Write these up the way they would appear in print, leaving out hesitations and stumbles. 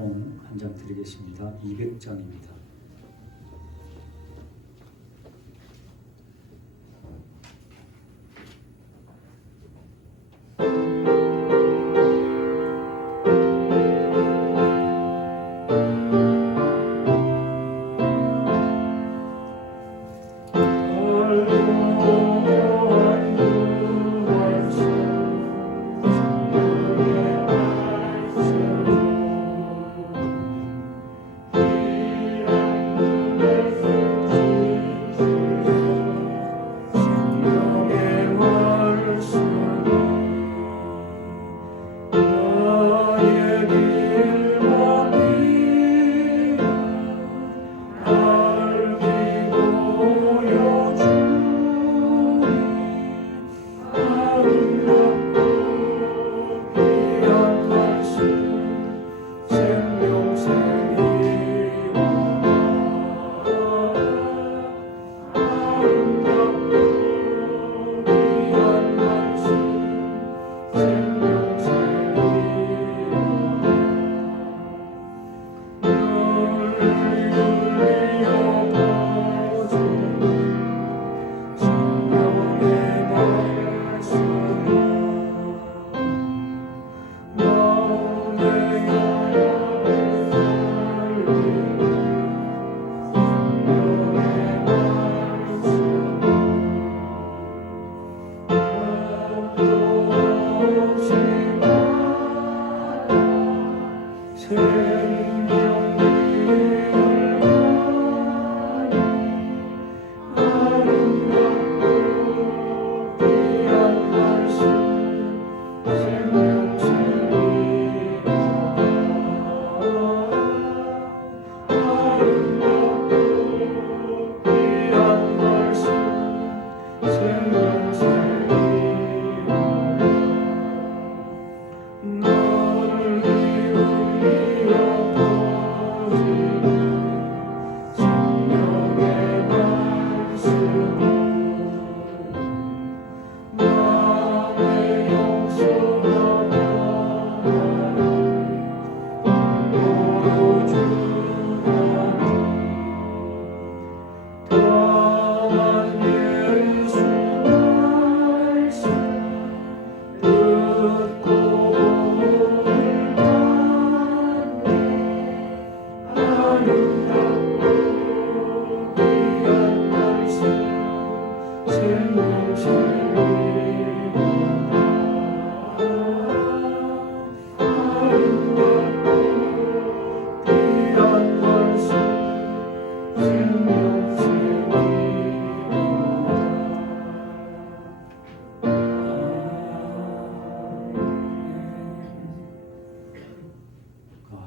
찬송 한 장 드리겠습니다. 200장입니다.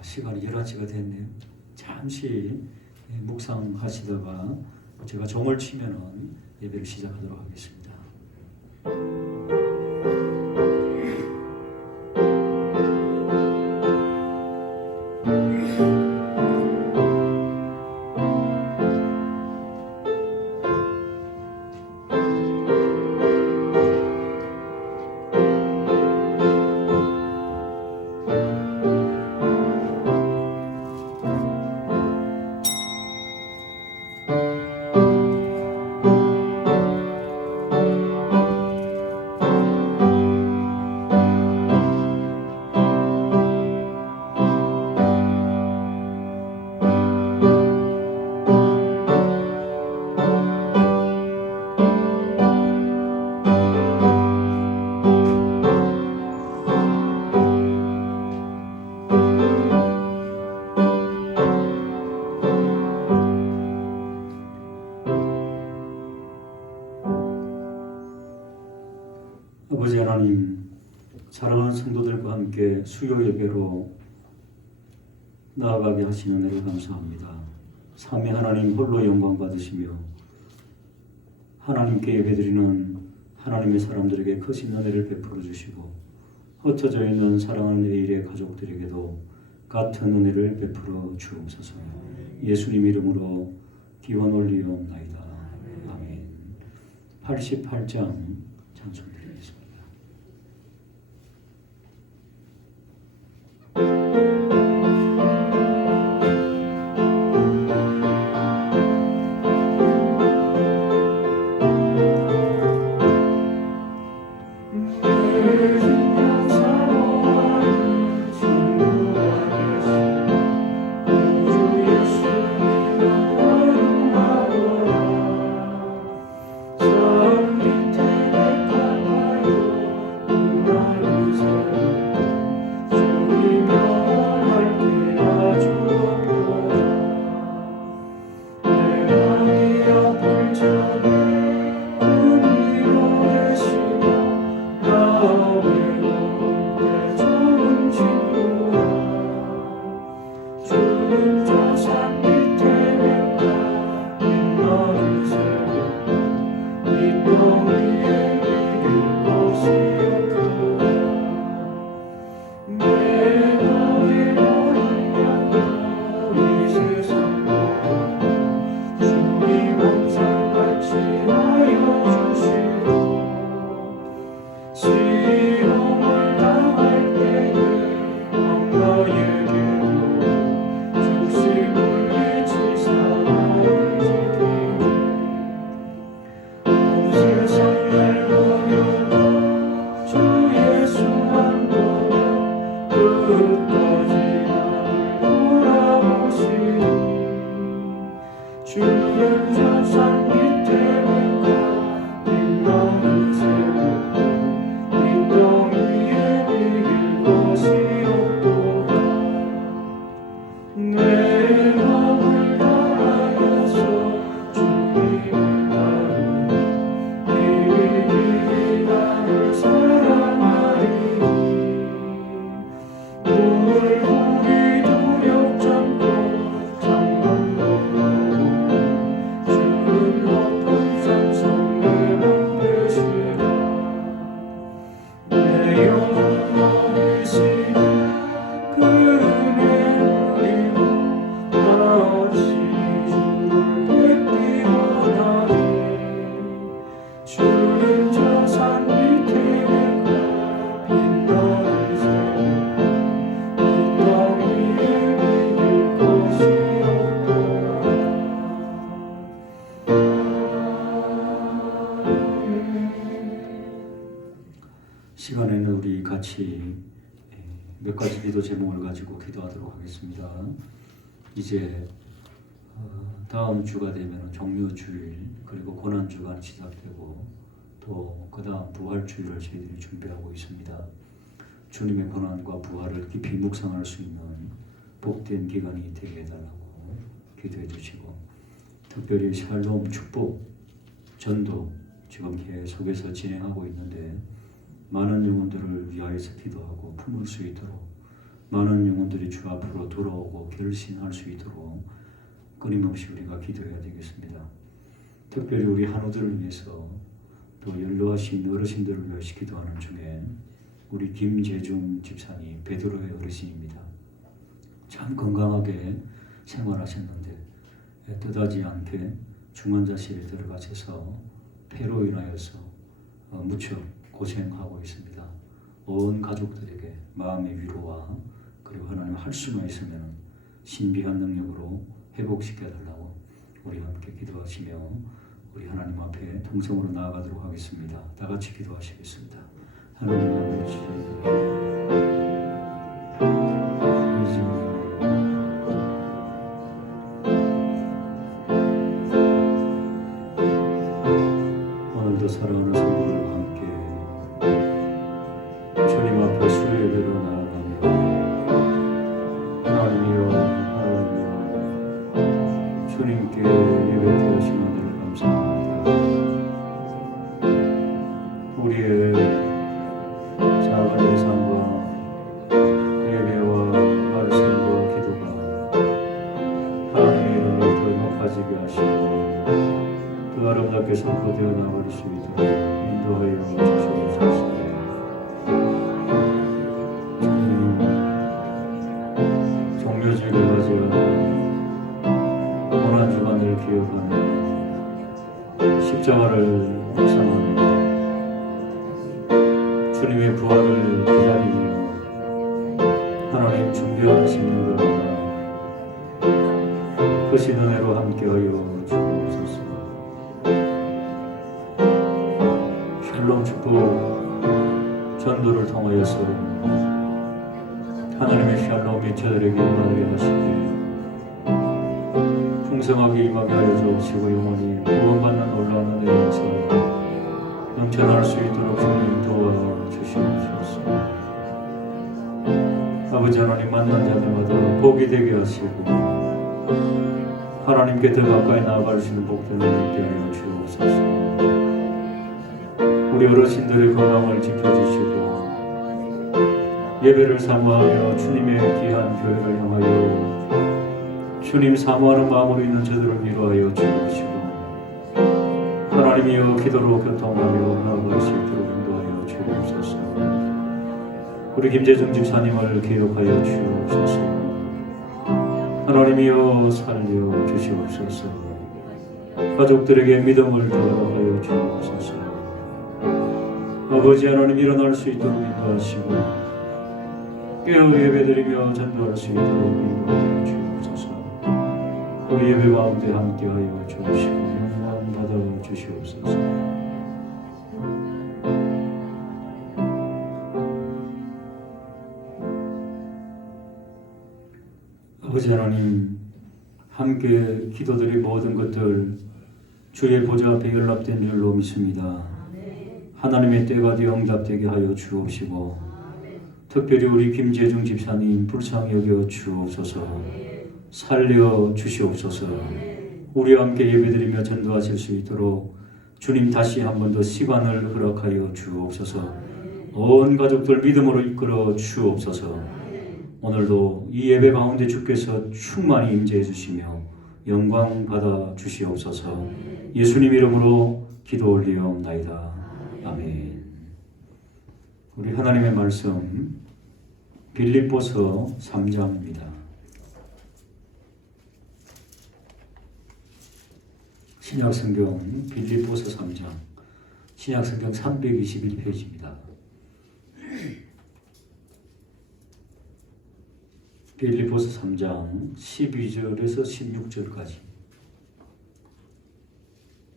시간이 11시가 됐네요. 잠시 묵상하시다가 제가 종을 치면은 예배를 시작하도록 하겠습니다. 아버지 하나님, 사랑하는 성도들과 함께 수요 예배로 나아가게 하시는 은혜를 감사합니다. 삼위 하나님 홀로 영광 받으시며 하나님께 예배드리는 하나님의 사람들에게 크신 은혜를 베풀어 주시고 흩어져 있는 사랑하는 에일의 가족들에게도 같은 은혜를 베풀어 주옵소서. 예수님 이름으로 기원 올리옵나이다. 아멘. 88장 찬송드립니다. 주는 저 산 밑에 맹가 빛나는 새벽 이 땅 위에 이길 곳이 없도다. 내가 어디로는 양가 이 세상보다 주님 항상 같이 하여 주시고 시험을 당할 때에 나에게로 죽심을 위치사 나를 지키네. 온 세상 날 버려도 주 예수만 보여 끝까지 나를 돌아보시니 주는 저 산 밑에 맹가 빛나는 새벽 이 땅 위에 이길 곳이 없도다. 내 마음을 다하여서 주님을 따르는 이 나를 사랑하리니 오늘 보기 두렵지 않고 창문 넘어오고 주는 높은 산성 내 맘 되시라. 내 영혼 머리시는 그 은혜 누리고 다시 주를 뵙기 원하네. 주는 저 산 밑에 맹가 빛나는 새벽 이 땅 위에 이길 곳이 없도다. 시간에는 우리 같이 몇 가지 기도 제목을 가지고 기도하도록 하겠습니다. 이제 다음 주가 되면 정묘주일 그리고 고난주간 시작되고 또 그 다음 부활주일을 저희들이 준비하고 있습니다. 주님의 고난과 부활을 깊이 묵상할 수 있는 복된 기간이 되게 해달라고 기도해 주시고 특별히 샬롬 축복 전도 지금 계속해서 진행하고 있는데 많은 영혼들을 위하여서 기도하고 품을 수 있도록 많은 영혼들이 주 앞으로 돌아오고 결신할 수 있도록 끊임없이 우리가 기도해야 되겠습니다. 특별히 우리 한우들을 위해서 또 연로하신 어르신들을 위해서 기도하는 중에 우리 김재중 집사님 베드로의 어르신입니다. 참 건강하게 생활하셨는데 뜻하지 않게 중환자실에 들어가셔서 폐로 인하여서 무척 고생하고 있습니다. 온 가족들에게 마음의 위로와 그리고 하나님 할 수만 있으면 신비한 능력으로 회복시켜달라고 우리 함께 기도하시며 우리 하나님 앞에 동성으로 나아가도록 하겠습니다. 다 같이 기도하시겠습니다. 하나님 아버지 오늘도 사랑하는 성도들과 함께 주님 앞에 수의 예배로 나아가며 하나님이여 주님께 예배드리신 은혜를 감사합니다. 우리의 작은 예상과 예배와 말씀과 기도가 하나님의 이름을 더 높아지게 하시고 더 아름답게 선포되어 나올 수 있도록 인도하여 주시옵소서. 정묘주일을 맞이하는 고난주간을 기억하는 십자가를 묵상하며 주님의 부활을 기다리며 하나님 준비하시는 것보다 크신 은혜로 함께하여 주옵소서. 샬롬 축복 전도를 통하여서 하나님의 샬롬이 저들에게 임하게 하시기에 풍성하게 임하게 하여 주옵시고 영원히 구원받는 놀라운 은혜에서 넘쳐날 수 있도록 주님 도와주시옵소서. 아버지 하나님 만난 자들마다 복이 되게 하시고 하나님께 더 가까이 나아갈 수 있는 복들을 있게 하여 주옵소서. 우리 어르신들의 건강을 지켜주시고 예배를 사모하며 주님의 귀한 교회를 향하여 주님 사모하는 마음으로 있는 저들을 위로하여 주옵시고 하나님이여 기도로 교통하며 나아갈 수 있도록 인도하여 주옵소서. 우리 김재정 집사님을 기억하여 주옵소서. 하나님이여 살려 주시옵소서. 가족들에게 믿음을 더하여 주옵소서. 아버지 하나님 일어날 수 있도록 인도하시고 깨어 예배드리며 전도할 수 있도록 인도하여 주옵소서. 우리 예배 가운데 함께하여 주시고 영광 받아 주시옵소서. 아버지 하나님, 함께 기도드린 모든 것들 주의 보좌 앞에 연락된 줄로 믿습니다. 하나님의 때가 되어 응답되게 하여 주옵시고 특별히 우리 김재중 집사님 불쌍히 여겨 주옵소서. 살려 주시옵소서. 우리와 함께 예배드리며 전도하실 수 있도록 주님 다시 한 번 더 시간을 허락하여 주옵소서. 온 가족들 믿음으로 이끌어 주옵소서. 오늘도 이 예배 가운데 주께서 충만히 임재해 주시며 영광 받아 주시옵소서. 예수님 이름으로 기도 올리옵나이다. 아멘. 우리 하나님의 말씀 빌립보서 3장입니다. 신약성경 빌립보서 3장, 신약성경 321페이지입니다. 빌립보서 3장 12절에서 16절까지.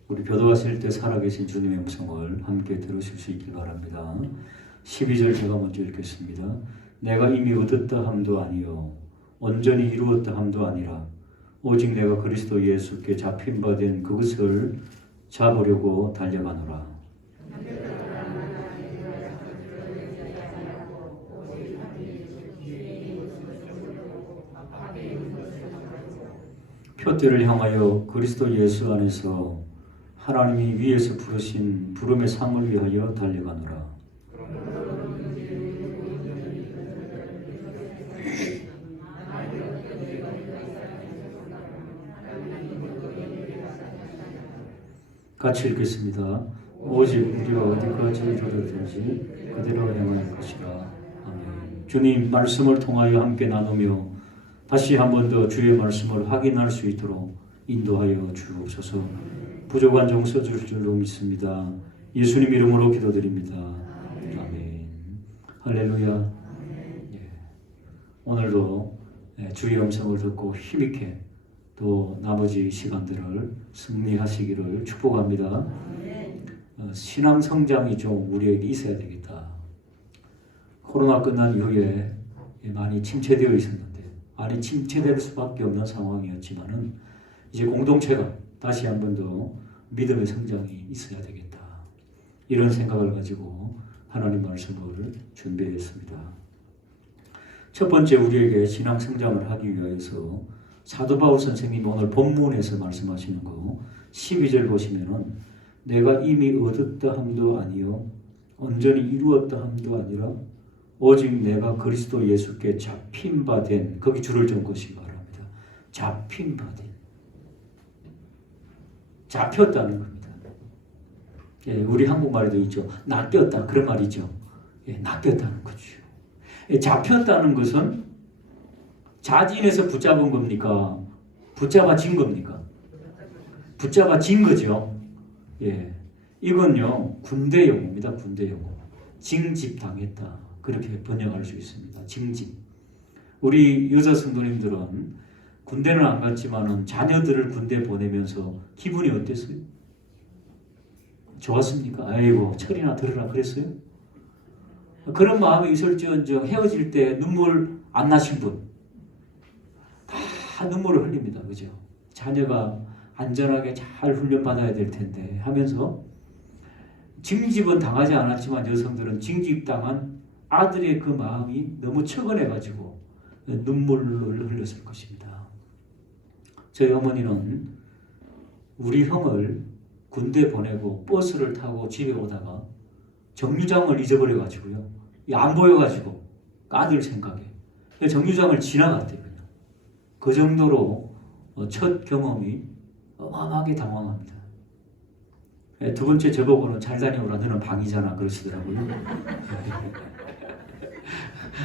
우리 교도하실 때 살아계신 주님의 음성을 함께 들으실 수 있길 바랍니다. 12절 제가 먼저 읽겠습니다. 내가 이미 얻었다 함도 아니요 온전히 이루었다 함도 아니라 오직 내가 그리스도 예수께 잡힌 바 된 그것을 잡으려고 달려가노라. 표대를 향하여 그리스도 예수 안에서 하나님이 위에서 부르신 부름의 상을 위하여 달려가노라. 같이 읽겠습니다. 오직 우리가 어디까지 이르렀든지 그대로 행할 것이라. 아멘. 주님 말씀을 통하여 함께 나누며 다시 한 번 더 주의 말씀을 확인할 수 있도록 인도하여 주옵소서. 부족한 종 써줄 줄로 믿습니다. 예수님 이름으로 기도드립니다. 아멘. 할렐루야. 예. 오늘도 주의 음성을 듣고 힘있게 또 나머지 시간들을 승리하시기를 축복합니다. 신앙 성장이 좀 우리에게 있어야 되겠다. 코로나 끝난 이후에 많이 침체되어 있었는데 많이 침체될 수밖에 없는 상황이었지만은 이제 공동체가 다시 한 번 더 믿음의 성장이 있어야 되겠다. 이런 생각을 가지고 하나님 말씀을 준비했습니다. 첫 번째 우리에게 신앙 성장을 하기 위해서 사도 바울 선생님이 오늘 본문에서 말씀하시는 거 12절 보시면은 내가 이미 얻었다 함도 아니요 온전히 이루었다 함도 아니라 오직 내가 그리스도 예수께 잡힌 바 된, 거기 줄을 좀 것이 바랍니다. 잡힌 바 된. 잡혔다는 겁니다. 예, 우리 한국말에도 있죠. 낚였다. 그런 말이죠. 예, 낚였다는 거죠. 예, 잡혔다는 것은 자진해서 붙잡은 겁니까? 붙잡아진 겁니까? 붙잡아진 거죠. 예, 이건요, 군대 용어입니다. 군대 용어. 징집당했다. 그렇게 번역할 수 있습니다. 징집. 우리 여자 성도님들은 군대는 안 갔지만은 자녀들을 군대 보내면서 기분이 어땠어요? 좋았습니까? 아이고 철이나 들으라 그랬어요? 그런 마음이 있을지언정 헤어질 때 눈물 안 나신 분 다 눈물을 흘립니다. 그죠? 자녀가 안전하게 잘 훈련받아야 될 텐데 하면서 징집은 당하지 않았지만 여성들은 징집당한 아들의 그 마음이 너무 처근해가지고 눈물을 흘렸을 것입니다. 저희 어머니는 우리 형을 군대 보내고 버스를 타고 집에 오다가 정류장을 잊어버려가지고요. 안 보여가지고 아들 생각에 정류장을 지나갔대요. 그냥. 그 정도로 첫 경험이 어마어마하게 당황합니다. 두 번째 저보고는 잘 다녀오라, 너는 방이잖아, 그러시더라고요.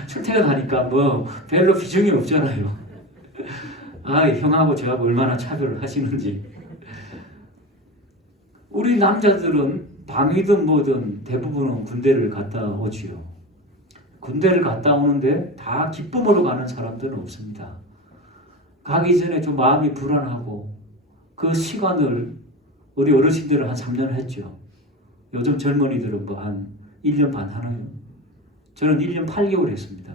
출퇴근하니까 뭐 별로 비중이 없잖아요. 아, 형하고 저하고 얼마나 차별을 하시는지. 우리 남자들은 방이든 뭐든 대부분은 군대를 갔다 오지요. 군대를 갔다 오는데 다 기쁨으로 가는 사람들은 없습니다. 가기 전에 좀 마음이 불안하고, 그 시간을 우리 어르신들은 한 3년 했죠. 요즘 젊은이들은 뭐 한 1년 반 하나요. 저는 1년 8개월 했습니다.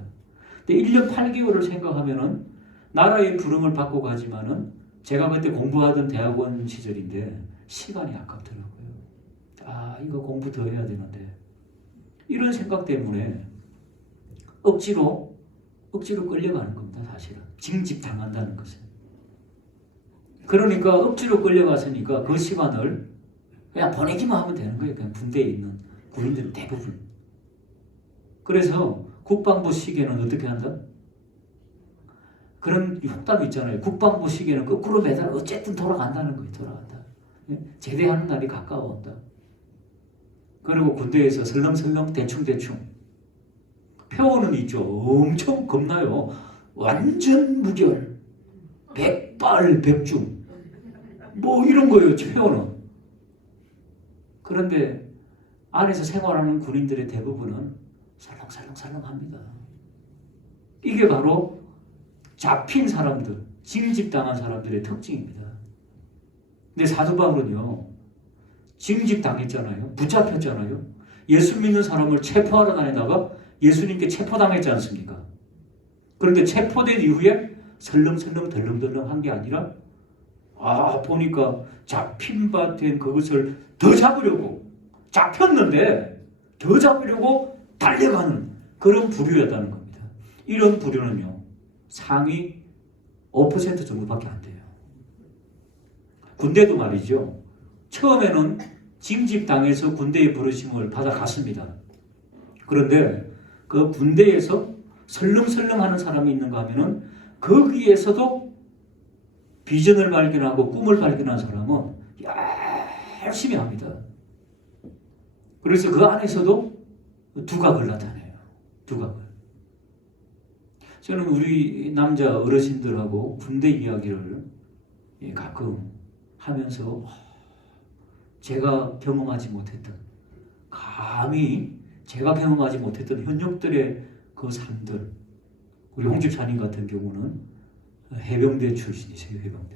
근데 1년 8개월을 생각하면은 나라의 부름을 받고 가지만은 제가 그때 공부하던 대학원 시절인데 시간이 아깝더라고요. 아, 이거 공부 더 해야 되는데. 이런 생각 때문에 억지로 끌려가는 겁니다, 사실은. 징집당한다는 것은. 그러니까 억지로 끌려갔으니까 그 시간을 그냥 보내기만 하면 되는 거예요. 그냥 군대에 있는 군인들은 대부분. 그래서 국방부 시계는 어떻게 한다? 그런 속담 있잖아요. 국방부 시계는 거꾸로 매달 어쨌든 돌아간다는 거예요. 돌아간다. 제대하는 날이 가까워온다. 그리고 군대에서 설렁설렁 대충대충 표어는 있죠. 엄청 겁나요. 완전 무결, 백발백중, 뭐 이런 거예요. 표어는. 그런데 안에서 생활하는 군인들의 대부분은 살랑살랑살랑합니다. 이게 바로 잡힌 사람들, 징집당한 사람들의 특징입니다. 근데 사도 바울은요, 징집당했잖아요. 붙잡혔잖아요. 예수 믿는 사람을 체포하러 다니다가 예수님께 체포당했지 않습니까? 그런데 체포된 이후에 설렁설렁 덜렁덜렁 한 게 아니라, 보니까 잡힌 바 된 그것을 더 잡으려고, 잡혔는데 더 잡으려고 달려가는 그런 부류였다는 겁니다. 이런 부류는요, 상위 5% 정도밖에 안 돼요. 군대도 말이죠. 처음에는 징집당해서 군대의 부르심을 받아갔습니다. 그런데 그 군대에서 설렁설렁 하는 사람이 있는가 하면은 거기에서도 비전을 발견하고 꿈을 발견한 사람은 열심히 합니다. 그래서 그 안에서도 두각을 나타내요. 두각을. 저는 우리 남자 어르신들하고 군대 이야기를 가끔 하면서 제가 경험하지 못했던, 감히 제가 경험하지 못했던 현역들의 그 삶들. 우리 홍 집사님 같은 경우는 해병대 출신이세요. 해병대.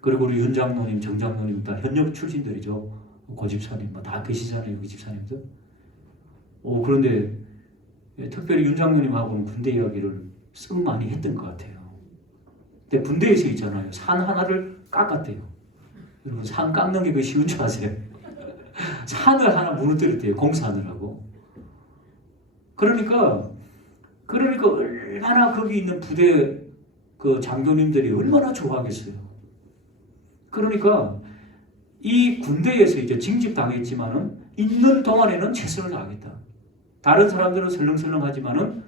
그리고 우리 윤 장로님, 정 장로님 다 현역 출신들이죠. 고 집사님 다 계시잖아요. 여기 집사님들. 그런데 특별히 윤 장로님하고는 군대 이야기를 썩 많이 했던 것 같아요. 근데 군대에서 있잖아요. 산 하나를 깎았대요. 여러분, 산 깎는 게 그 쉬운 줄 아세요? 산을 하나 무너뜨렸대요. 공사하느라고. 그러니까 얼마나 거기 있는 부대 그 장교님들이 얼마나 좋아하겠어요. 그러니까 이 군대에서 이제 징집당했지만은 있는 동안에는 최선을 다하겠다. 다른 사람들은 설렁설렁하지만은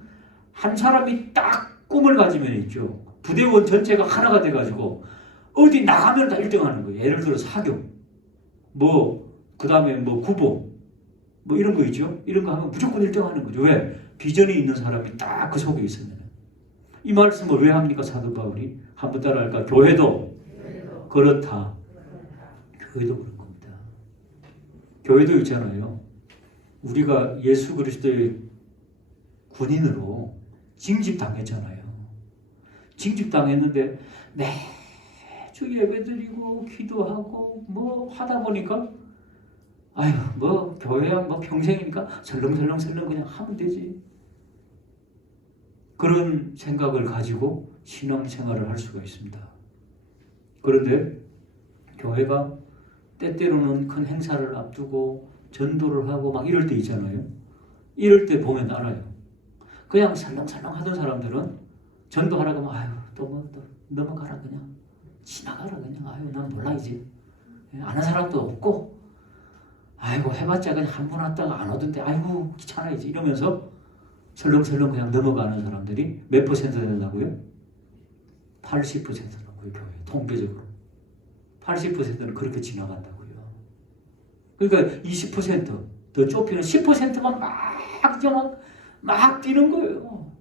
한 사람이 딱 꿈을 가지면 있죠. 부대원 전체가 하나가 돼가지고 어디 나가면 다 1등하는 거예요. 예를 들어 사교, 그 다음에 구보, 이런 거 있죠. 이런 거 하면 무조건 1등하는 거죠. 왜? 비전이 있는 사람이 딱 그 속에 있으면. 이 말씀을 왜 합니까? 사도 바울이. 한번 따라할까? 교회도 그렇다. 교회도 그런 겁니다. 교회도 있잖아요. 우리가 예수 그리스도의 군인으로 징집당했잖아요. 징집당했는데 매주 예배드리고 기도하고 하다 보니까 교회야 평생이니까 설렁설렁 그냥 하면 되지. 그런 생각을 가지고 신앙생활을 할 수가 있습니다. 그런데 교회가 때때로는 큰 행사를 앞두고 전도를 하고 이럴 때 있잖아요. 이럴 때 보면 알아요. 그냥 설렁설렁 하던 사람들은 전도하라고 하면 또 넘어가라 그냥. 지나가라 그냥. 난 몰라 이제. 아는 사람도 없고 해봤자 그냥 한 번 왔다가 안 오던데 귀찮아 이제 이러면서 설렁설렁 그냥 넘어가는 사람들이 몇 퍼센트 된다고요? 80%로. 지나간다고요. 교회 통계적으로 80%는 그렇게 지나간다고요. 그러니까 20%더 좁히는 10%만 막 뛰는 거예요.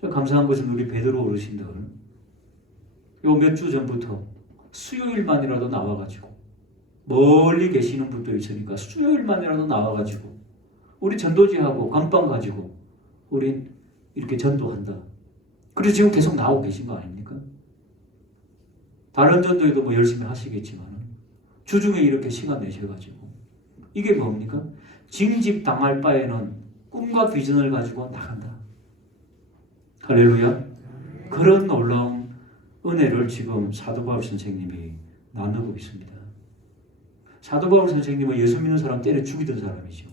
저 감사한 것은 우리 베드로 어르신들은 요 몇 주 전부터 수요일만이라도 나와가지고, 멀리 계시는 분도 있으니까 수요일만이라도 나와가지고 우리 전도지하고 감방 가지고 우린 이렇게 전도한다. 그래서 지금 계속 나오고 계신 거 아닙니까? 다른 전도에도 뭐 열심히 하시겠지만 주중에 이렇게 시간 내셔가지고, 이게 뭡니까? 징집당할 바에는 꿈과 비전을 가지고 나간다. 할렐루야. 그런 놀라운 은혜를 지금 사도 바울 선생님이 나누고 있습니다. 사도 바울 선생님은 예수 믿는 사람 때려 죽이던 사람이죠.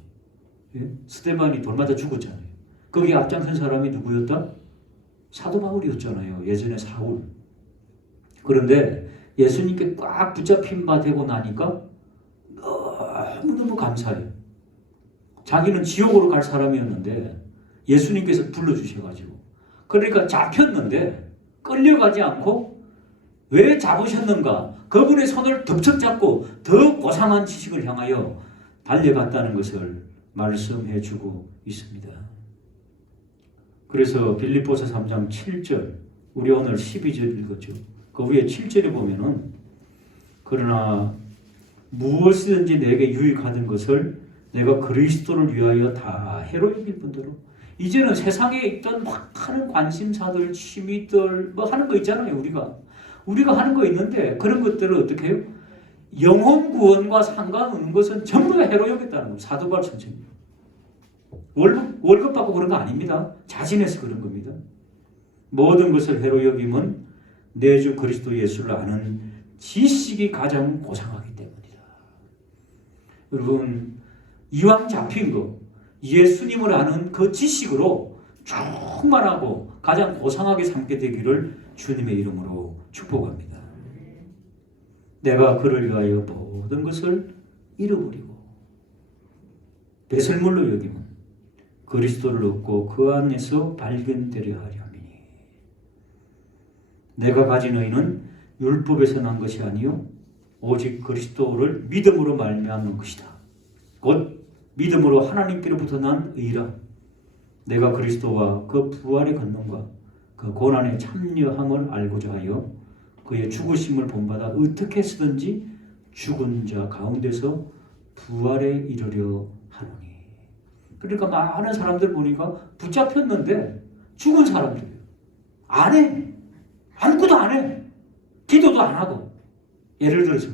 예? 스데반이 돌마다 죽었잖아요. 거기 앞장선 사람이 누구였다? 사도 바울이었잖아요. 예전에 사울. 그런데 예수님께 꽉 붙잡힌 바 되고 나니까 너무너무 감사해요. 자기는 지옥으로 갈 사람이었는데 예수님께서 불러주셔가지고, 그러니까 잡혔는데 끌려가지 않고 왜 잡으셨는가? 그분의 손을 덥석 잡고 더 고상한 지식을 향하여 달려갔다는 것을 말씀해주고 있습니다. 그래서 빌립보서 3장 7절, 우리 오늘 12절 읽었죠. 그 위에 7절에 보면은, 그러나 무엇이든지 내게 유익하던 것을 내가 그리스도를 위하여 다 해로 여길 뿐더러, 이제는 세상에 있던 막 하는 관심사들, 취미들 뭐 하는 거 있잖아요. 우리가 하는 거 있는데 그런 것들을 어떻게 해요? 영혼 구원과 상관없는 것은 전부 다 해로 여겼다는 거예요. 사도 바울 선생님. 월급 받고 그런 거 아닙니다. 자진해서 그런 겁니다. 모든 것을 해로 여김은 내 주 그리스도 예수를 아는 지식이 가장 고상하기 때문이다. 여러분, 이왕 잡힌 거, 예수님을 아는 그 지식으로 충만하고 가장 고상하게 삼게 되기를 주님의 이름으로 축복합니다. 내가 그를 위하여 모든 것을 잃어버리고 배설물로 여기면 그리스도를 얻고 그 안에서 발견되려 하려 함이니, 내가 가진 의는 율법에서 난 것이 아니요 오직 그리스도를 믿음으로 말미암는 것이다. 곧 믿음으로 하나님께로부터 난 의라. 내가 그리스도와 그 부활의 권능과 그 고난에 참여함을 알고자 하여 그의 죽으심을 본받아 어떻게 쓰든지 죽은 자 가운데서 부활에 이르려 하노니. 그러니까 많은 사람들 보니까 붙잡혔는데 죽은 사람들이에요. 안 해. 아무것도 안 해. 기도도 안 하고. 예를 들어서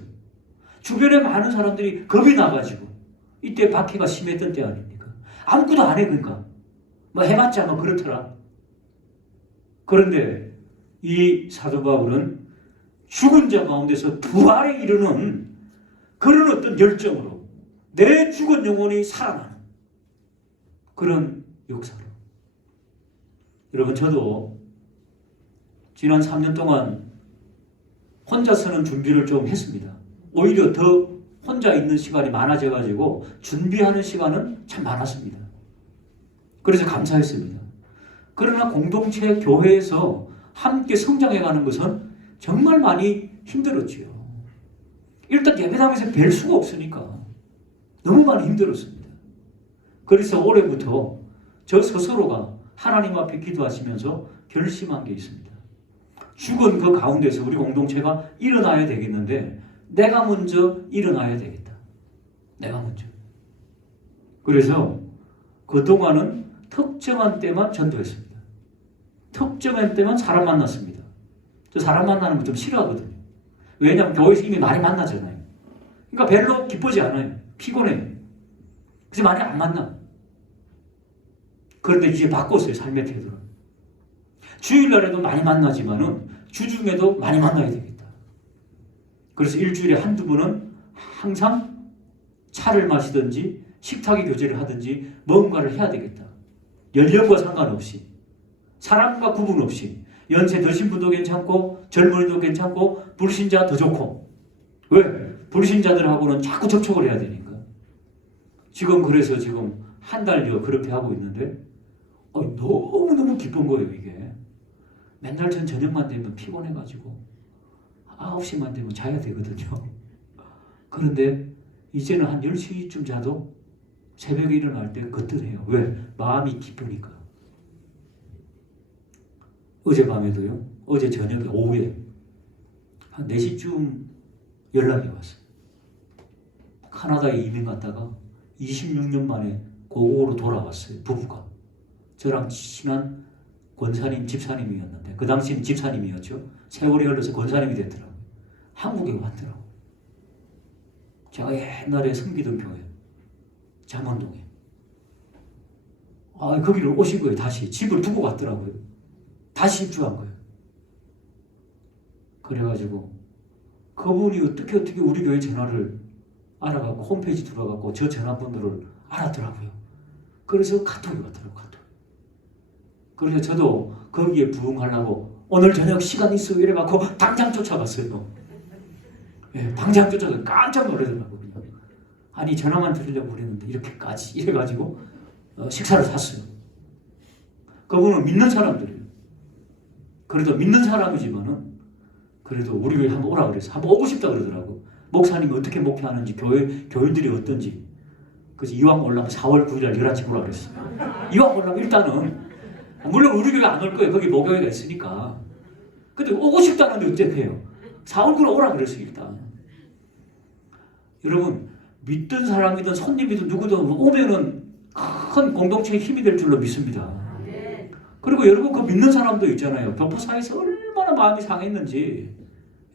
주변에 많은 사람들이 겁이 나가지고, 이때 박해가 심했던 때 아닙니까? 아무것도 안 해. 그러니까 뭐 해봤자 뭐 그렇더라. 그런데 이 사도 바울은 죽은 자 가운데서 부활에 이르는 그런 어떤 열정으로 내 죽은 영혼이 살아나는 그런 역사로. 여러분, 저도 지난 3년 동안 혼자 서는 준비를 좀 했습니다. 오히려 더 혼자 있는 시간이 많아져가지고 준비하는 시간은 참 많았습니다. 그래서 감사했습니다. 그러나 공동체 교회에서 함께 성장해가는 것은 정말 많이 힘들었지요. 일단 예배당에서 뵐 수가 없으니까 너무 많이 힘들었습니다. 그래서 올해부터 저 스스로가 하나님 앞에 기도하시면서 결심한 게 있습니다. 죽은 그 가운데서 우리 공동체가 일어나야 되겠는데 내가 먼저 일어나야 되겠다. 내가 먼저. 그래서 그동안은 특정한 때만 전도했습니다. 특정한 때만 사람 만났습니다. 저 사람 만나는 거 좀 싫어하거든요. 왜냐하면 교회에서 이미 많이 만나잖아요. 그러니까 별로 기쁘지 않아요. 피곤해요. 그래서 많이 안 만나. 그런데 이제 바꿨어요. 삶의 태도를. 주일날에도 많이 만나지만은 주중에도 많이 만나야 되겠다. 그래서 일주일에 한두 번은 항상 차를 마시든지 식탁에 교제를 하든지 뭔가를 해야 되겠다. 연령과 상관없이, 사람과 구분 없이, 연세 드신 분도 괜찮고 젊은이도 괜찮고 불신자 더 좋고. 왜? 불신자들하고는 자꾸 접촉을 해야 되니까. 그래서 지금 한 달여 그렇게 하고 있는데 너무너무 기쁜 거예요. 이게 맨날 전 저녁만 되면 피곤해가지고 9시만 되면 자야 되거든요. 그런데 이제는 한 10시쯤 자도 새벽에 일어날 때 거뜬해요. 왜? 마음이 기쁘니까. 어젯밤에도요. 어제 저녁에 오후에 한 4시쯤 연락이 왔어요. 카나다에 이민 갔다가 26년 만에 고국으로 돌아왔어요. 부부가. 저랑 친한 권사님, 집사님이었는데 그 당시는 집사님이었죠. 세월이 흘러서 권사님이 됐더라고요. 한국에 왔더라고요. 제가 옛날에 섬기던 교회 잠원동에 거기를 오신 거예요. 다시 집을 두고 갔더라고요. 다시 입주한 거예요. 그래가지고 그분이 어떻게 우리 교회 전화를 알아가고 홈페이지 들어가고 저 전화번호를 알았더라고요. 그래서 카톡이 왔더라고요. 카톡. 그래서 저도 거기에 부응하려고 오늘 저녁 시간 있어요 이래갖고 당장 쫓아갔어요. 예, 당장 쫓아가서 깜짝 놀라더라고요. 아니 전화만 드리려고 그랬는데 이렇게까지 이래가지고 식사를 샀어요. 그분은 믿는 사람들이에요. 그래도 믿는 사람이지만은 그래도 우리 교회 한번 오라 그래서 한번 오고 싶다 그러더라고. 목사님이 어떻게 목회하는지 교인들이 어떤지. 그래서 이왕 올라면 4월 9일 날 11시 오라 그랬어요. 이왕 올라면 일단은 물론 우리 교회 안 올 거예요. 거기 모교회가 있으니까. 근데 오고 싶다는데 어떡해요. 4월 9일 오라 그랬어요. 일단. 여러분 믿던 사람이든 손님이든 누구든 오면은 큰 공동체의 힘이 될 줄로 믿습니다. 그리고 여러분 그 믿는 사람도 있잖아요. 교포사에서 얼마나 마음이 상했는지.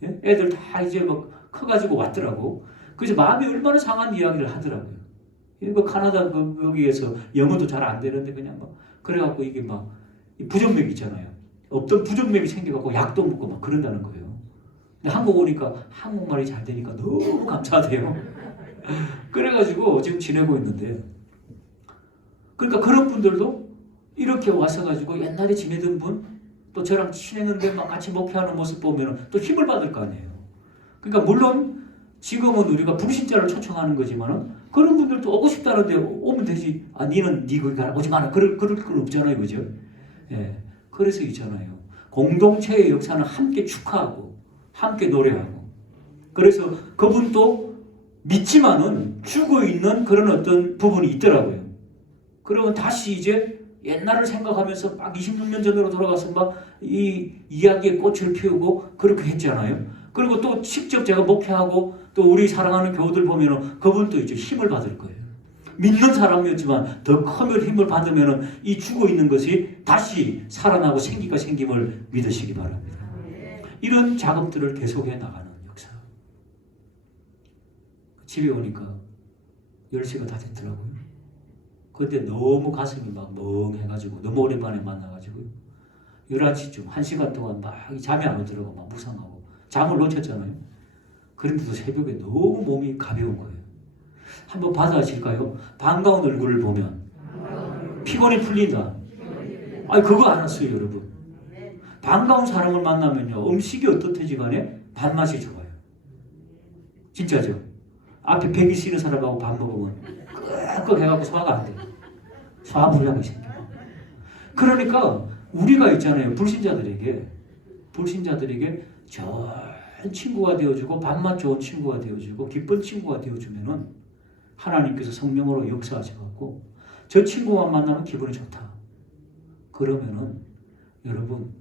예? 애들 다 이제 막 커가지고 왔더라고. 그래서 마음이 얼마나 상한 이야기를 하더라고요. 그 카나다 거기에서 영어도 잘 안 되는데 그냥 막 그래갖고 이게 막 부정맥 있잖아요. 없던 부정맥이 생겨갖고 약도 먹고 막 그런다는 거예요. 근데 한국 오니까 한국말이 잘 되니까 너무 감사하대요. 그래가지고 지금 지내고 있는데 그러니까 그런 분들도 이렇게 와서가지고 옛날에 지내던 분 또 저랑 친했는데 막 같이 목회하는 모습 보면 또 힘을 받을 거 아니에요. 그러니까 물론 지금은 우리가 불신자를 초청하는 거지만은 그런 분들도 오고 싶다는데 오면 되지. 니는 니 거기 가라 오지 마라. 그럴 건 없잖아요, 그죠? 예, 그래서 있잖아요. 공동체의 역사는 함께 축하하고 함께 노래하고. 그래서 그분도 믿지만은 죽어 있는 그런 어떤 부분이 있더라고요. 그러면 다시 이제 옛날을 생각하면서 막 26년 전으로 돌아가서 막 이 이야기에 꽃을 피우고 그렇게 했잖아요. 그리고 또 직접 제가 목회하고 또 우리 사랑하는 교우들 보면은 그분도 이제 힘을 받을 거예요. 믿는 사람이었지만 더 큰 힘을 받으면은 이 죽어 있는 것이 다시 살아나고 생기가 생김을 믿으시기 바랍니다. 이런 작업들을 계속해 나가는 역사. 집에 오니까 10시가 다 됐더라고요. 그때 너무 가슴이 막 멍해가지고 너무 오랜만에 만나가지고 11시쯤 1시간 동안 막 잠이 안 오더라고. 막 무상하고 잠을 놓쳤잖아요. 그런데도 새벽에 너무 몸이 가벼운 거예요. 한번 받아하실까요? 반가운 얼굴을 보면 피곤이 풀린다. 아니 그거 알았어요 여러분. 반가운 사람을 만나면요 음식이 어떻든지 간에 밥맛이 좋아요. 진짜죠. 앞에 배기 싫은 사람하고 밥 먹으면 끄덕 해갖고 소화가 안 돼. 소화불량이 생겨요. 그러니까 우리가 있잖아요. 불신자들에게 좋은 친구가 되어주고 밥맛 좋은 친구가 되어주고 기쁜 친구가 되어주면은 하나님께서 성령으로 역사하셔갖고 저 친구만 만나면 기분이 좋다. 그러면은 여러분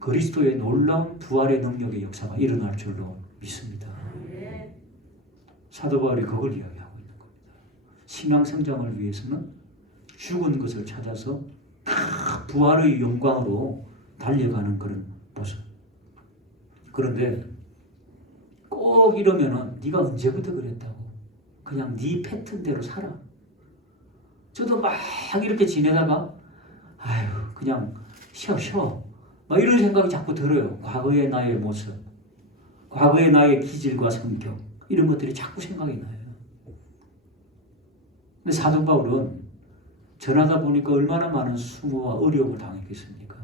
그리스도의 놀라운 부활의 능력의 역사가 일어날 줄로 믿습니다. 사도 바울이 그걸 이야기하고 있는 겁니다. 신앙 성장을 위해서는 죽은 것을 찾아서 부활의 영광으로 달려가는 그런 모습. 그런데 꼭 이러면은 네가 언제부터 그랬다고 그냥 네 패턴대로 살아. 저도 막 이렇게 지내다가 아유 그냥 쉬어 막 이런 생각이 자꾸 들어요. 과거의 나의 모습, 과거의 나의 기질과 성격 이런 것들이 자꾸 생각이 나요. 근데 사도 바울은 전하다 보니까 얼마나 많은 수모와 어려움을 당했겠습니까?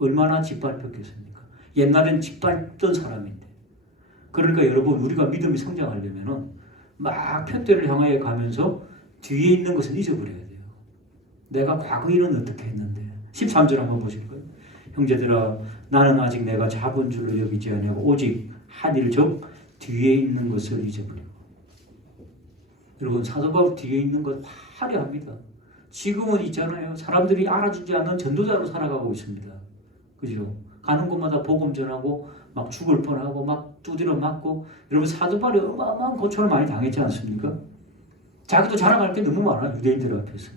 얼마나 짓밟혔겠습니까? 옛날엔 짓밟던 사람인데. 그러니까 여러분 우리가 믿음이 성장하려면은 막 편대를 향하여 가면서 뒤에 있는 것은 잊어버려야 돼요. 내가 과거에는 어떻게 했는데. 13절 한번 보실까요? 형제들아 나는 아직 내가 잡은 줄을 여기지 아니하고 오직 한 일 즉 뒤에 있는 것을 잊어버리고. 여러분 사도 바울 뒤에 있는 것 화려합니다. 지금은 있잖아요. 사람들이 알아주지 않는 전도자로 살아가고 있습니다. 그죠? 가는 곳마다 복음 전하고 막 죽을 뻔하고 막 두드려 맞고. 여러분 사도 바울이 어마어마한 고초를 많이 당했지 않습니까? 자기도 자랑할 게 너무 많아 유대인들 앞에서.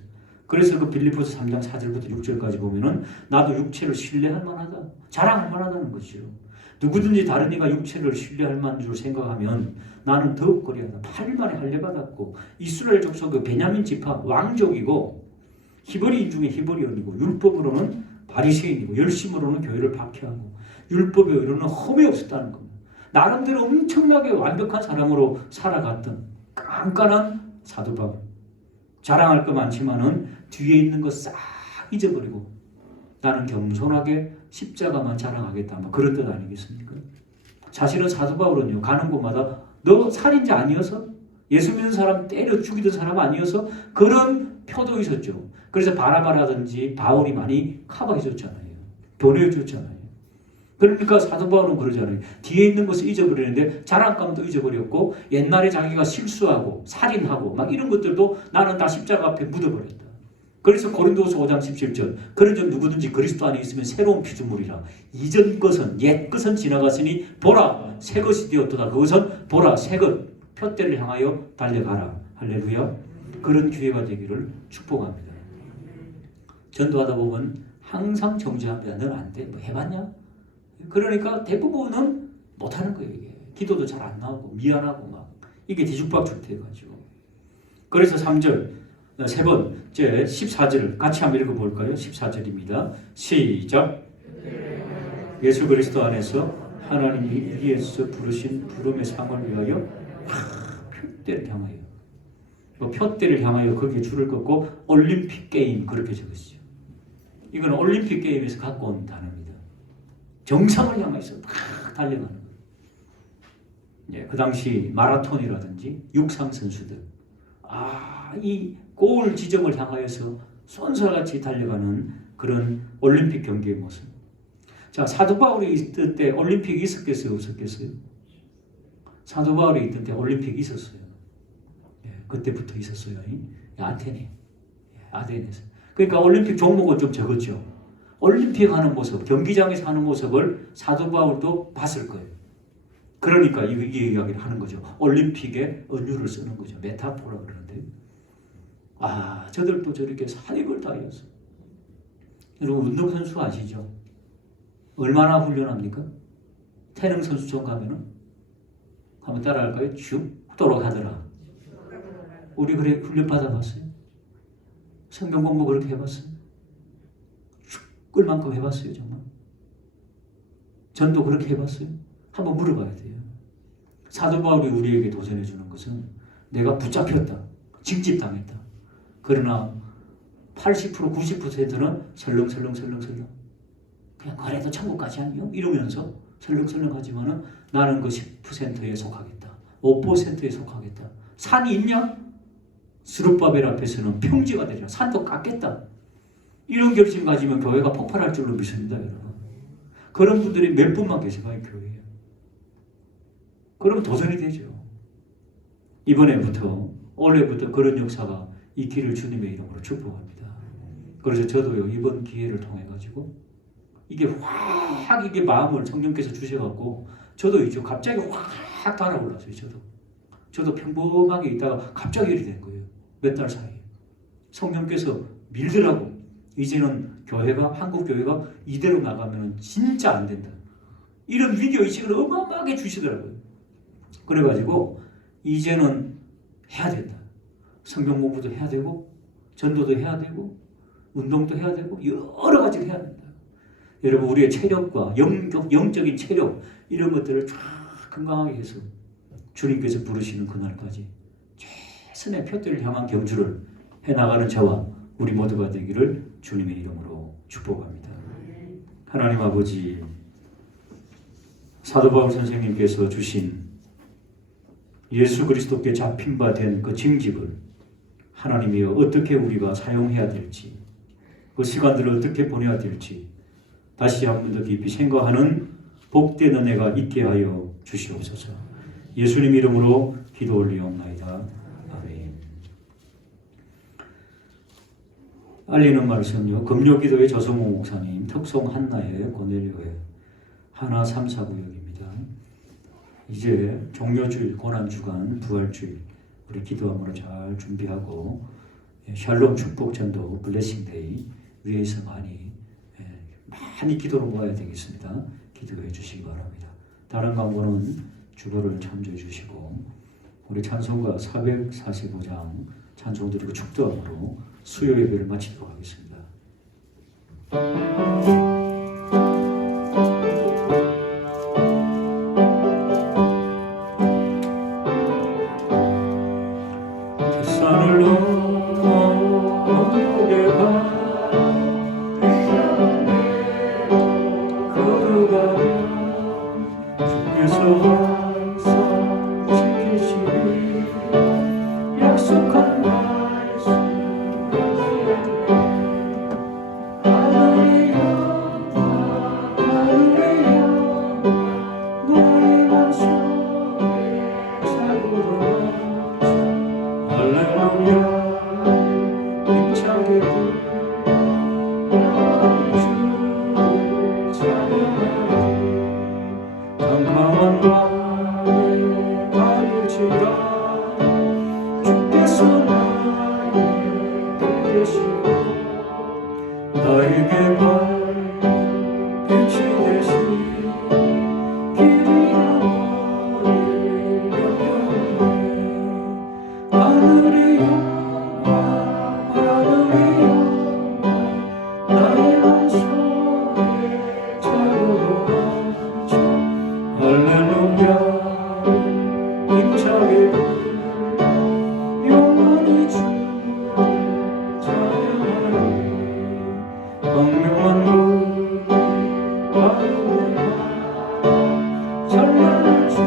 그래서 그 빌립보서 3장 4절부터 6절까지 보면은 나도 육체를 신뢰할 만하다. 자랑할 만하다는 것이죠. 누구든지 다른 이가 육체를 신뢰할 만한 줄 생각하면 나는 더욱 거리하다. 8일 만에 할례받았고 이스라엘 족속의 베냐민 지파 왕족이고 히브리인 중에 히브리인이고 율법으로는 바리새인이고 열심으로는 교회를 박해하고 율법에 의로는 험이 없었다는 겁니다. 나름대로 엄청나게 완벽한 사람으로 살아갔던 깐깐한 사도 바울. 자랑할 거 많지만은 뒤에 있는 거 싹 잊어버리고 나는 겸손하게 십자가만 자랑하겠다. 뭐 그런 뜻 아니겠습니까? 사실은 사도 바울은요 가는 곳마다 너 살인자 아니어서 예수 믿는 사람 때려 죽이던 사람 아니어서 그런 표도 있었죠. 그래서 바나바라든지 바울이 많이 커버해줬잖아요. 보내줬잖아요. 그러니까 사도 바울은 그러잖아요. 뒤에 있는 것을 잊어버리는데 자랑감도 잊어버렸고 옛날에 자기가 실수하고 살인하고 막 이런 것들도 나는 다 십자가 앞에 묻어버렸다. 그래서 고린도서 5장 17절 그런즉 누구든지 그리스도 안에 있으면 새로운 피조물이라 이전 것은 옛 것은 지나갔으니 보라 새 것이 되었도다. 그것은 보라 새 것 표대를 향하여 달려가라. 할렐루야. 그런 기회가 되기를 축복합니다. 전도하다 보면 항상 정죄합니다. 넌 안 돼. 뭐 해봤냐? 그러니까 대부분은 못하는 거예요. 이게. 기도도 잘 안 나오고 미안하고 막 이게 뒤죽박죽 돼가지고. 그래서 3절 세 번째 14절 같이 한번 읽어볼까요? 14절입니다. 시작. 예수 그리스도 안에서 하나님이 위에서 부르신 부름의 상을 위하여 표대를 향하여 표대를 향하여 거기에 줄을 긋고 올림픽 게임 그렇게 적었어요. 이건 올림픽 게임에서 갖고 온 단어입니다. 정상을 향해서 막 달려가는 거예요. 예, 그 당시 마라톤이라든지 육상 선수들 이 골 지점을 향하여서 쏜살같이 달려가는 그런 올림픽 경기의 모습. 자, 사도 바울이 있을 때 올림픽이 있었겠어요? 없었겠어요? 사도 바울이 있을 때 올림픽이 있었어요. 예, 그때부터 있었어요. 아테네, 아테네에서. 그러니까 올림픽 종목은 좀 적었죠. 올림픽 하는 모습, 경기장에서 하는 모습을 사도 바울도 봤을 거예요. 그러니까 이 이야기를 하는 거죠. 올림픽에 은유를 쓰는 거죠. 메타포라 그러는데. 저들도 저렇게 사익을 다해서. 여러분 운동선수 아시죠? 얼마나 훈련합니까? 태릉선수촌 가면은 한번 따라할까요? 죽도록 하더라. 우리 그래 훈련 받아봤어요? 성경 공부 그렇게 해봤어요? 죽을 만큼 해봤어요 정말? 전도 그렇게 해봤어요? 한번 물어봐야 돼요. 사도 바울이 우리에게 도전해 주는 것은 내가 붙잡혔다. 징집당했다. 그러나 80% 90%는 설렁설렁 그냥 그래도 천국까지 아니요? 이러면서 설렁설렁 하지만은 나는 그 10%에 속하겠다. 5%에 속하겠다. 산이 있냐? 스룹바벨 앞에서는 평지가 되리라. 산도 깎겠다. 이런 결심 가지면 교회가 폭발할 줄로 믿습니다. 여러분. 그런 분들이 몇 분만 계세요. 교회에. 그럼 도전이 되죠. 이번에부터 올해부터 그런 역사가 있기를 주님의 이름으로 축복합니다. 그래서 저도요 이번 기회를 통해 가지고 이게 확 이게 마음을 성령께서 주셔갖고 저도 있죠. 갑자기 확 달아올랐어요. 저도 평범하게 있다가 갑자기 이렇게 된 거예요. 몇 달 사이에 성령께서 밀더라고. 이제는 교회가 한국 교회가 이대로 나가면 진짜 안 된다. 이런 위기의 의식을 어마어마하게 주시더라고요. 그래가지고 이제는 해야 된다. 성경 공부도 해야 되고 전도도 해야 되고 운동도 해야 되고 여러 가지를 해야 된다. 여러분 우리의 체력과 영적인 체력 이런 것들을 쫙 건강하게 해서 주님께서 부르시는 그날까지 최선의 표대를 향한 경주를 해나가는 저와 우리 모두가 되기를 주님의 이름으로 축복합니다. 하나님 아버지 사도 바울 선생님께서 주신 예수 그리스도께 잡힌 바 된 그 징집을 하나님이여 어떻게 우리가 사용해야 될지 그 시간들을 어떻게 보내야 될지 다시 한 번 더 깊이 생각하는 복된 은혜가 있게 하여 주시옵소서. 예수님 이름으로 기도 올리옵나이다. 아멘. 알리는 말씀요. 금요기도의 저성호 목사님 특송 한나의 고넬료의 하나 3, 4구역입니다. 이제 종료주일, 고난주간, 부활주일 우리 기도함으로 잘 준비하고 샬롬 축복전도 블레싱데이 위에서 많이 기도로 모아야 되겠습니다. 기도해 주시기 바랍니다. 다른 광고는 주보를 참조해 주시고 우리 찬송가 445장 찬송 드리고 축도함으로 수요 예배를 마치도록 하겠습니다. 산을 넘어 언덕에 가 걸어가면 주께서 항상 지키시리 약속한 말씀 하늘의 영광 하늘의 영광 너의 맘속에 자고로 할렐루야 힘차게 캄캄한 밤에 달릴지라 주께서 나를 되시고 나에게 밝은 빛이 되시니 길이나 거리를 여겼네 하늘의 영광 하늘의 영광 나의 맘속에 자고로 할렐루야 힘차게 영원히 주를 찬양하리 광명한 물 바로구나 찬란한 주를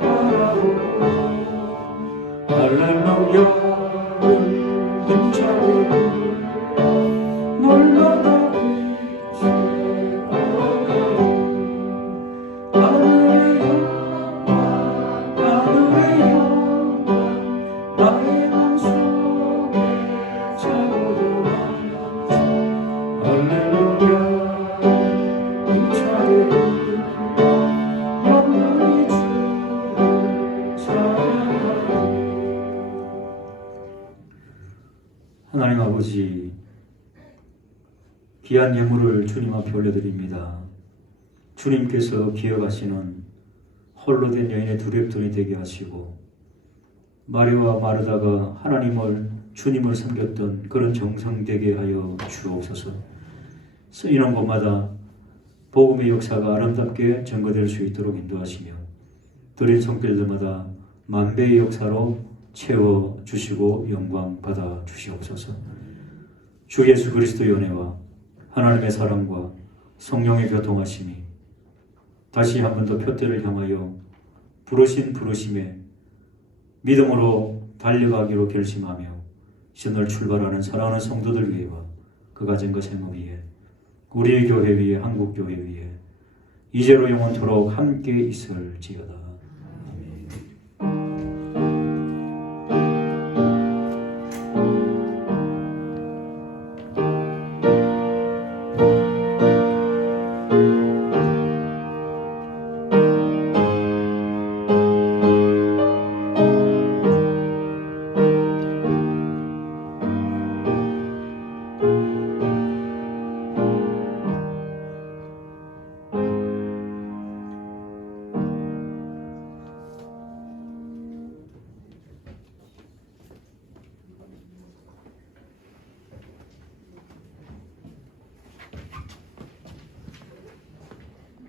바라보고 할렐루야를 힘차게 놀라다 빛에 걸어가리 하늘의 영광 하늘의 영광 나의 맘속에 차오르나 할렐루야 힘차게 영원히 주를 찬양하리. 하나님 아버지 귀한 예물을 주님 앞에 올려드립니다. 주님께서 기억하시는 홀로 된 여인의 두렵돈이 되게 하시고 마리와 마르다가 주님을 섬겼던 그런 정성 되게 하여 주옵소서. 쓰이는 곳마다 복음의 역사가 아름답게 전거될 수 있도록 인도하시며 드린 손길들마다 만배의 역사로 채워주시고 영광 받아 주시옵소서. 주 예수 그리스도의 은혜와 하나님의 사랑과 성령의 교통하심이 다시 한 번 더 표대를 향하여 부르신 부르심에 믿음으로 달려가기로 결심하며 신을 출발하는 사랑하는 성도들 위에와 그 가정과 생업 위에 우리의 교회 위에 한국교회 위에 이제로 영원토록 함께 있을지어다.